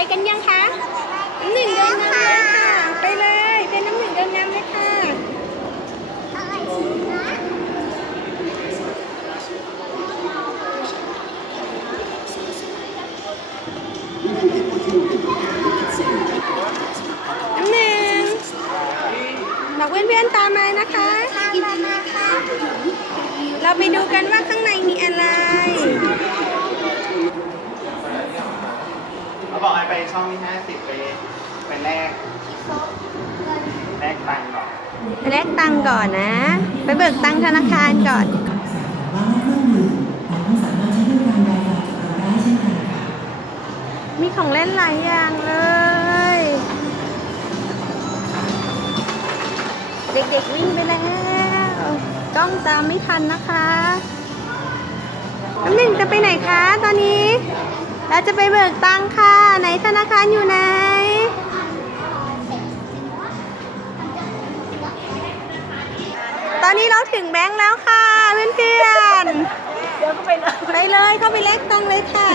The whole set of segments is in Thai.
ไปกันยังคะน้ำหนึ่งเดินนำเลยค่ะ ไปเลย เป็นน้ำหนึ่งเดินนำเลยค่ะ น้ำหนึ่งบอกเพื่อนๆตามมานะคะ เราไปดูกันว่าข้างในมีอะไร ช่องที่ห้าสิบไปไปแลกแลกตังค์ก่อนไปแลกตังค์ก่อนนะ ไปเบิกตังค์ธนาคารก่อนว่าเครื่องดื่มแต่ต้องสามารถใช้บริการไวไฟจากเราได้เช่นกันค่ะ มีของเล่นหลายอย่างเลย เด็กๆวิ่งไปแล้ว กล้องตามไม่ทันนะคะ น้ำหนึ่งจะไปไหนคะตอนนี้ เราจะไปเบิกตังค่ะ ไหนธนาคารอยู่ไหน ตอนนี้เราถึงแบงค์แล้วค่ะเพื่อนๆเดี๋ยวก็ไปเลยไปเลยเข้าไปเล็กตังเลยค่ะ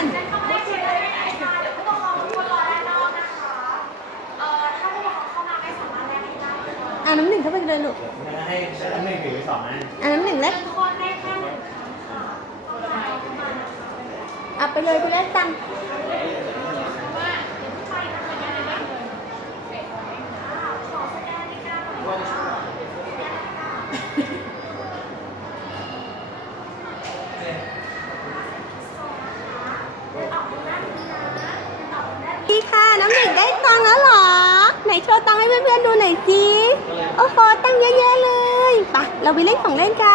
อ่าน้ำหนึ่งเข้าไปเลยลูกให้ให้หนึ่งถือสองอันอ่าน้ำหนึ่งเล็กอะไป เลยไปเล็กตังพี่ค่ะน้ำหนึ่งได้ตังแล้วหรอ ไหนโชว์ตังให้เพื่อนๆดูหน่อยสิ โอ้โห ตังเยอะแยะเลย ไป เราไปเล่นของเล่นกัน